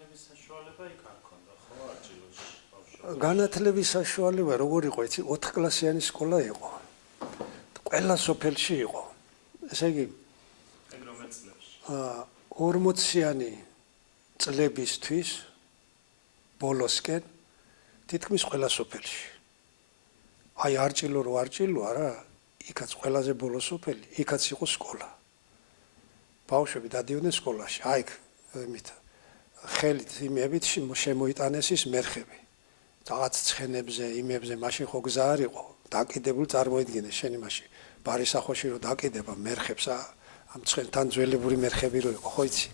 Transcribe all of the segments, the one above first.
განათლების საშუალება იქ არ ქონდა, ხო, არჩილოში ბავშვებს? განათლების საშუალება როგორ იყო, იცი, 4 კლასიანი სკოლა იყო. ყველა სოფელში იყო. ესე იგი, ეგ რომელ წლებში? 40-იანი წლებისთვის ბოლოსკენ თითქმის ყველა სოფელში. აი არჭილო რო არჭილოა რა, იქაც ყველაზე ბოლო სოფელი, იქაც იყო სკოლა. ბავშვები დადიოდნენ სკოლაში, აი იმით ხელით იმებით შემოიტანეს ის მერხები. რაღაც ცხენებზე, იმებზე, მაშინ ხო გზა არ იყო, დაკიდებული წარმოიდგინე შენი მაშინ ბარისახოში რო დაკიდება მერხებს, ამ ცხენთან ძველებური მერხები რო იყო, ხო იცი?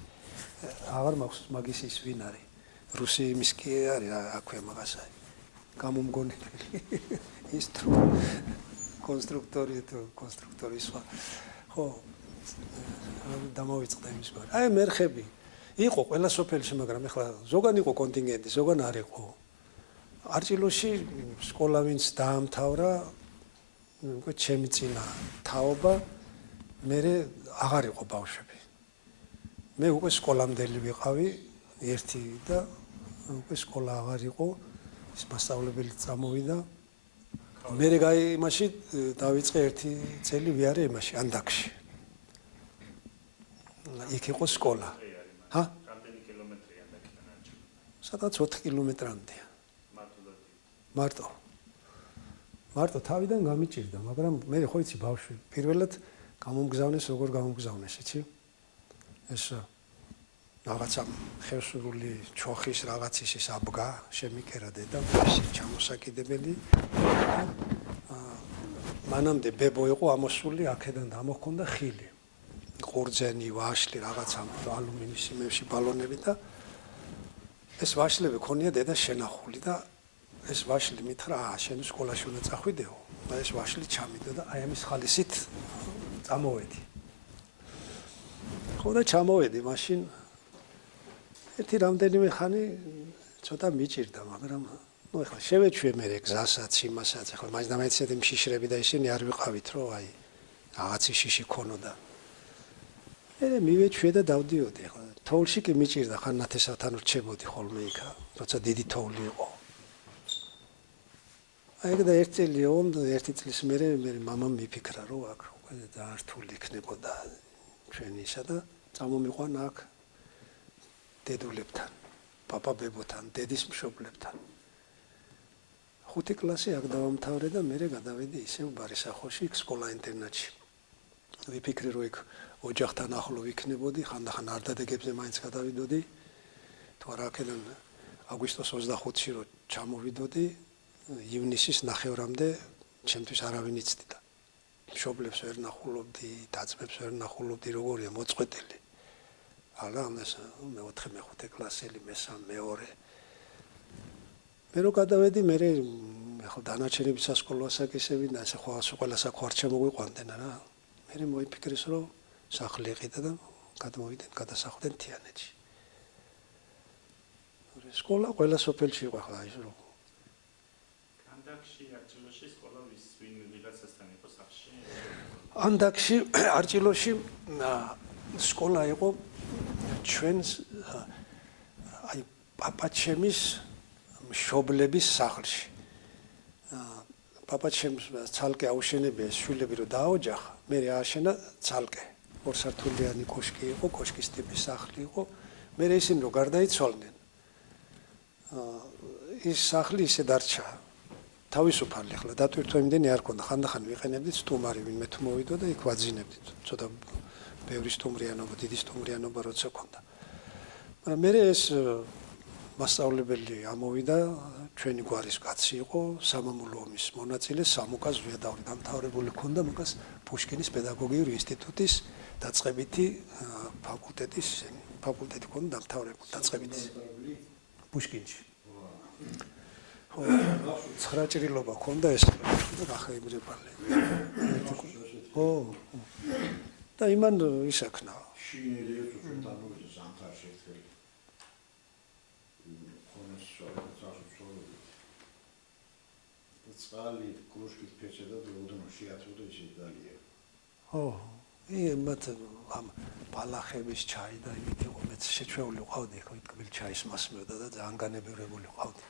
აღარ მაქვს მაგის ის ვინ არის? რუსი იმის კი არის, აქვე მაგასა. გამომგონებელი ის თუ კონსტრუქტორი სხვა. ხო, დამოვიწყდა იმის გვარი. აი მერხები იყო ყველა სოფელში, მაგრამ ეხლა ზოგან იყო კონტინგენტი, ზოგან არ იყო. არჭილოში სკოლა ვინც დაამთავრა, უკვე ჩემი წინა თაობა, მე აღარ იყო ბავშვები. მე უკვე სკოლამდელი ვიყავი, ერთი და უკვე სკოლა აღარ იყო, ის მასწავლებელი წამოვიდა. მე იმაში დავიწყე ერთი წელი ვიარე იმაში, ანდაქში. იქ იყო სკოლა. ჰა? რამდენი კილომეტრია ანდაქიდან არჩილო? სადაც 4 კილომეტრამდეა. მარტო თავიდან გამიჭირდა, მაგრამ მე ხო იცი ბავშვი, პირველად გამომგზავნეს, როგორ გამომგზავნეს, იცი? ეს რაღაცა ხევსურული ჩოხის რაღაცის ის აბგა შემიკერა დედა, ეს ჩამოსაკიდებელი. მანამდე ბებო იყო ამოსული აქედან და ამოხონდა ხილი. ყურძენი, ვაშლი, რაღაცა ალუმინის იმებში ბალონები და ეს ვაშლები ქონია დედას შენახული და ეს ვაშლი მითხრა, შენ სკოლაში უნდა წახვიდეო და ეს ვაშლი ჩამიდო და აი ამის ხალისით წამოვედი. ხო და ჩამოვედი, მაშინ ერთი რამდენიმე ხანი ცოტა მიჭირდა, მაგრამ ნუ ეხლა შევეჩვე მე გზასაც, იმასაც, ეხლა მაინც ისეთი მშიშრები და ისინი არ ვიყავით, რომ აი რაღაცი შიში ქონოდა. მე მივეჩვე და დავდიოდი, ეხლა თოვლში კი მიჭირდა, ხან ნათესავთან ვრჩებოდი ხოლმე იქა, როცა დიდი თოვლი იყო. აი და ერთი წელია უნდა, ერთი წლის მერე მამამ მიფიქრა, რომ აქ უკვე ძალიან რთული იქნებოდა ჩვენი ისა და წამომიყვანა აქ დედულებთან, პაპა-ბებოთან, დედის მშობლებთან. 5 კლასი აქ დავამთავრე და მე გადავედი ისევ ბარისახოში, სკოლა-ინტერნატში. ვიფიქრე, რომ იქ ოჯახთან ახლო ვიქნებოდი, ხანდახან არ დადეგებზე მაინც გადავიდოდი. თუ არა აქედან აგვისტოს 25-ში რო ჩამოვიდოდი, ივნისის ნახევრამდე ჩემთვის არავინ იცდიდა. მშობლებს ვერ ნახულობდი, დაწმებს ვერ ნახულობდი, როგორია მოწყვეტილი. ალა ამას მე-4 მე-5 კლასელი, მე-3 მე-2. მე რო გადავედი, მე ახლა დანარჩენები სასკოლო ასაკისები და ასე ყველა საქმე არ შემოგვიყვანდნენ რა. მე მოიფიქრეს, რომ სახლი იყიდა და გადმოვიდნენ, გადასახლდნენ თიანეთში. სკოლა ყველა სოფელში იყო ახლა ის რო. ანდაქში არჭილოში სკოლა ვიღაცასთან იყო სახში? ანდაქში არჭილოში სკოლა იყო ჩვენს აი პაპაჩემის მშობლების სახლში. პაპაჩემს ცალკე აუშენებია შვილები რო დააოჯახა, მე ააშენა ცალკე. 2 სართულიანი კოშკი იყო, კოშკის ტიპის სახლი იყო. მე ისინი რო გარდაიცვალნენ, ის სახლი ისე დარჩა. თავისუფალი ახლა დატვირთვა იმდენი არ ქონდა, ხანდახან ვიყენებდით სტუმარი, ვინმე თუ მოვიდო და იქ ვაძინებდით. ცოტა ბევრი სტუმრიანობა, დიდი სტუმრიანობა როცა ქონდა. მაგრამ მე ეს მასწავლებელი ამოვიდა, ჩვენი გვარის კაცი იყო, სამამულო ომის მონაწილე, სამუკას ზვიადავრი დამთავრებული ქონდა, მაგას პუშკინის პედაგოგიური ინსტიტუტის დაწყებითი ფაკულტეტი ქონდა დამთავრებული, დაწყებითი პუშკინში. 9 ჭრილობა ქონდა ეს და გახეიბრებალი. ო. და იმან ისაქნა. წყალი კრუშკით ფეჭედა და უდნო შეათვოდა ისე დალია. ო, მათ ამ ბალახების ჩაი და იმით იყო მეც შეჩვეული ვყავდი ხო თკბილ ჩაის მასმევდა და ძალიან განებირებული ვყავდი.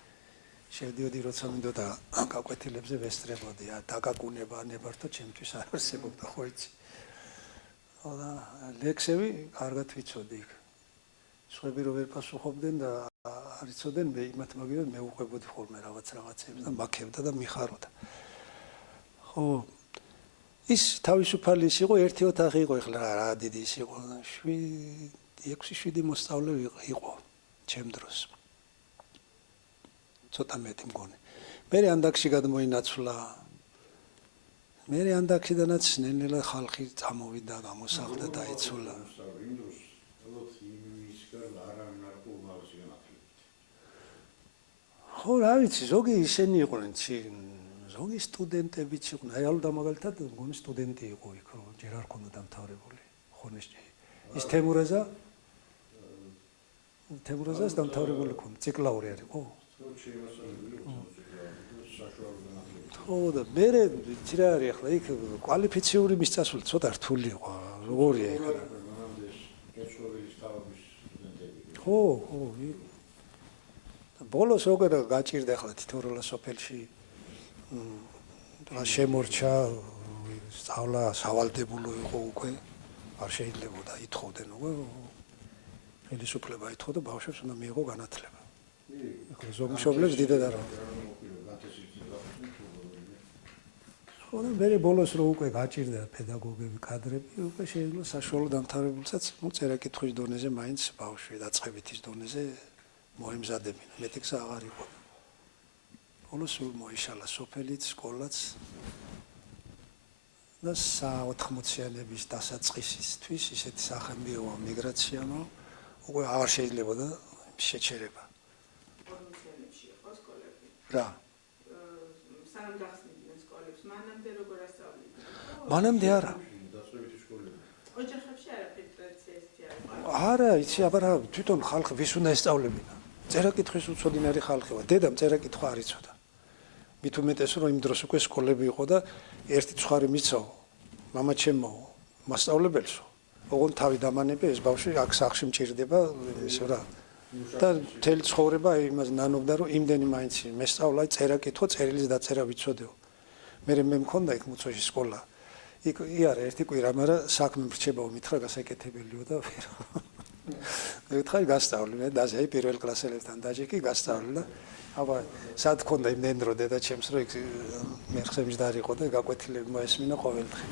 შევდიოდი როცა მინდოდა გაკვეთილებზე ვესწრებოდი დაგაგუნება ნებართო ჩემთვის არ არსებობდა ხო იცი. და ლექსები კარგად ვიცოდი იქ. სხვები რო ვერ პასუხობდნენ და არ იცოდნენ მე იმათ მაგივრად მე უყვებოდი ხოლმე რაღაცებს და მაქებდა და მიხაროდა. ხო ის თავისუფალი ის იყო ერთი ოთახი იყო ეხლა რა დიდი ის იყო 6-7 მოსწავლე იყო ჩემ დროს. ცოტა მეტი მგონი. მე ანდაქში გადმოინაცვლა. მე ანდაქშიდანაც ნელ-ნელა ხალხი წამოვიდა, გამოსახლდა და იცვლა. ხო, რა ვიცი, ზოგი ისენი იყვნენ, ზოგი სტუდენტებიც იყვნენ. აი ალუდა მაგალითად მგონი სტუდენტი იყო იქ, რომ ჯერ არ ქონდა დამთავრებული. ხონეში. ის თემურაზას დამთავრებული ქონდა, ციკლაური არ იყო? ხო და მე რა არის ახლა იქ კვალიფიციური მისწასული ცოტა რთული იყო. როგორია იქ? ხო, ხო. ბოლოს როგორ გაჭირდა ახლა თითოეულ სოფელში შემორჩა სწავლა სავალდებულო იყო უკვე არ შეიძლებოდა ითხოვდნენ უკვე ხელისუფლება ითხოვდა ბავშვებს უნდა მიიღო განათლება. ახლა ზოგ მშობლებს დიდად არ ხო და მე ბოლოს რო უკვე გაჭირდა პედაგოგები კადრები უკვე შეიძლება საშუალო დამთავრებულსაც წერა კითხვის დონეზე მაინც ბავშვი დაწყებითის დონეზე მოემზადებინა მეტი გზა აღარ იყო. ბოლოს სულ მოიშალა სოფელიც სკოლაც და 80-იანების დასაწყისისთვის ისეთი სახემიოა მიგრაციამ უკვე აღარ შეიძლება და შეჩერება. რა მანამდე არა. ოჯახებში არაფერი ტრადიციასია. არა, იცი, აბა თვითონ ხალხი ვის უნდა ესწავლებინა. წერა-კითხვის უცოდინარი ხალხი ვარ. დედამ წერა-კითხვა არ იცოდა. მით უმეტეს რომ იმ დროს უკვე სკოლები იყო და ერთი ცხარი მიცო, მამა ჩემო, მასწავლებელსო. ოღონ თავი დამანებე ეს ბავშვი აქ სახლში მჭირდება, ესე რა. და მთელი ცხოვრება იმას ნანობდა რომ იმდენი მაინც მესწავლა წერა-კითხვა, წერილის დაწერა ვიცოდეო. მე მქონდა იქ მუცოში სკოლა. იქ იარა ერთი კვირა, მაგრამ საქმე მრჩებაო მითხრა გასაკეთებელიო და მე ვთხარი გასწავლი, მე დაზე აი პირველ კლასელებთან დაჭიკი გასწავლი და აბა სად ქონდა იმდენ დრო დედა ჩემს რომ იქ მერხზე მჯდარი იყო და გაკვეთილები მოესმინა ყოველდღე.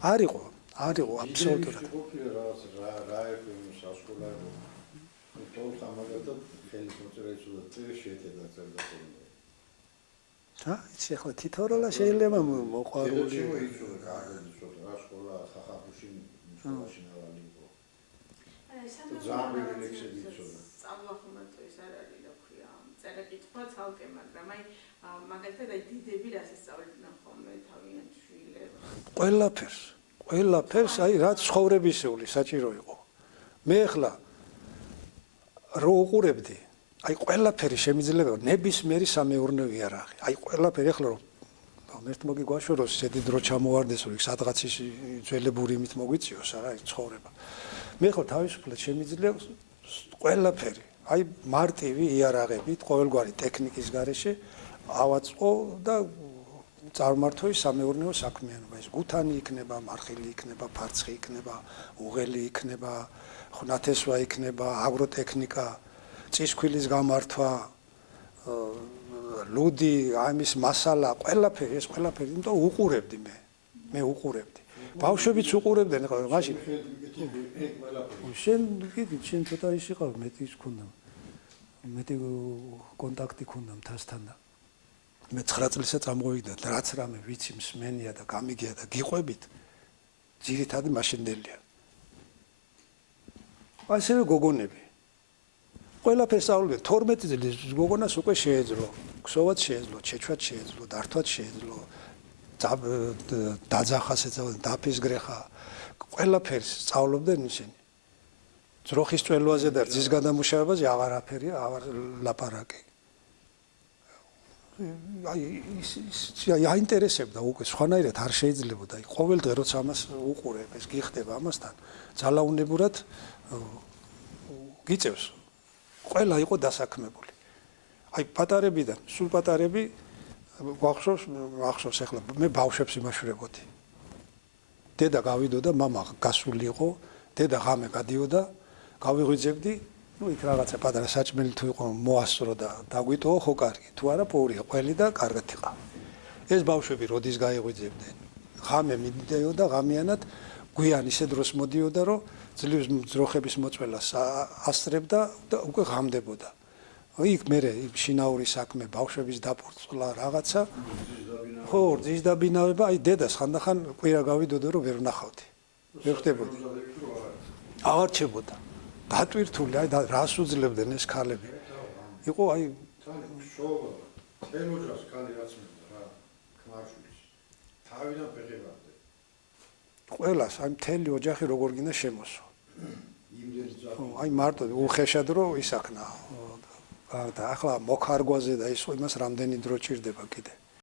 არ იყო აბსოლუტურად. რა ეფემ სასკოლა თол ხამაგათა ხელის მოწერა იცოდა შეედა წერდა ხოლმე. რა, იცი ახლა თითოეულა შეიძლება მოყვარული. სკოლა ხახაბუში სკოლაში ნავალი იყო. ზამბილი ლექსები იცოდა. სწავლა ხომათო ის არ არის რა ქვია. წერა-კითხვა ცალკე, მაგრამ აი მაგალითად აი დიდები რას ესწავლებდნენ ხოლმე თავიანთ შვილებს. ყველაფერს აი რაც ცხოვრებისეული საჭირო იყო. მე ახლა რო უყურებდი აი ყველაფერი შემიძლია ნებისმიერი სამეურნეო იარაღი. აი ყველაფერი ახლა რომ ერთ მოგი გვაშოროს ისეთი დრო ჩამოვარდეს რომ სადღაც ის ძველებური იმით მოგვიწიოს რა აი ცხოვრება. მე ხო თავისუფლად შემიძლია ყველაფერი აი მარტივი იარაღებით ყოველგვარი ტექნიკის გარეშე ავაწყო და წარმართო ის სამეურნეო საქმიანობა. ეს გუთანი იქნება, მარხილი იქნება, ფარცხი იქნება, უღელი იქნება, ნათესვა იქნება, აგროტექნიკა, წისქვილის გამართვა, ლუდი, ამის მასალა, ყველაფერი, ეს ყველაფერი, იმიტომ უყურებდი მე უყურებდი. ბავშვებიც უყურებდნენ, ხო, მაშინ. შენ ცოტა ის იყავ, მეტი ის ქონდა. მეტი კონტაქტი ქონდა მთასთან და მე 9 წლისა წამოვიდა და რაც რამე ვიცი მსმენია და გამიგია და გიყვებით ძირითადი მაშინდელია. ასევე გოგონები. ყველაფერს სწავლობენ 12 წლის გოგონას უკვე შეეძლო, ქსოვაც შეეძლო, ჩეჩვაც შეეძლო, დართვაც შეეძლო, დაძახას ეწეოდა, დაფისგრეხა. ყველაფერს სწავლობდნენ ისინი. ძროხის წველვაზე და რძის გადამუშავებაზე აღარაფერია, აღარ ლაპარაკი. აი ის აინტერესებდა უკვე სხვანაირად არ შეიძლებოდა. აი ყოველდღე როცა ამას უყურებ, ეს გიხდება ამასთან, ძალაუნებურად გიწევს. ყველა იყო დასაქმებული. აი პატარებიდან, სულ პატარები ახსოვს ახლა მე ბავშვებს იმაშვრებოდი. დედა გავიდოდა, მამა გასული იყო, დედა ღამე გადიოდა, გავიღვიძებდი, იქ რაღაცა პატარა საჭმელი თუ იყო მოასწრო და დაგვიტოო, ხო კარგი, თუ არა პოურია ყველი და კარგად იყავ. ეს ბავშვები როდის გაიღვიძებდნენ? ღამე მიდიოდა ღამიანად, გვიან ისე დროს მოდიოდა, რომ ძლივს ძროხების მოწველას ასწრებდა და უკვე ღამდებოდა. იქ მე შინაური საქმე, ბავშვების დაპურწლა რაღაცა. ხო, რძის დაბინავება, აი დედას ხანდახან კვირა გავიდოდა, რომ ვერ ვნახავდი. ვერ ხდებოდი. აღარ ჩებოდა. დატვირთული, აი რას უძლებდნენ ეს ქალები. იყო აი შოვა, თელოჯას ქალი რაც მინდა რა, ქმარშვილის. თავიდან ფეხებამდე. ყველას, აი მთელი ოჯახი როგორ გინდა შემოსვა. იმდენი ძაღლი. აი მარტო უხეშად რო ისაქნა. და ახლა მოქარგვაზე და ის იმას რამდენი დრო ჭირდება კიდე.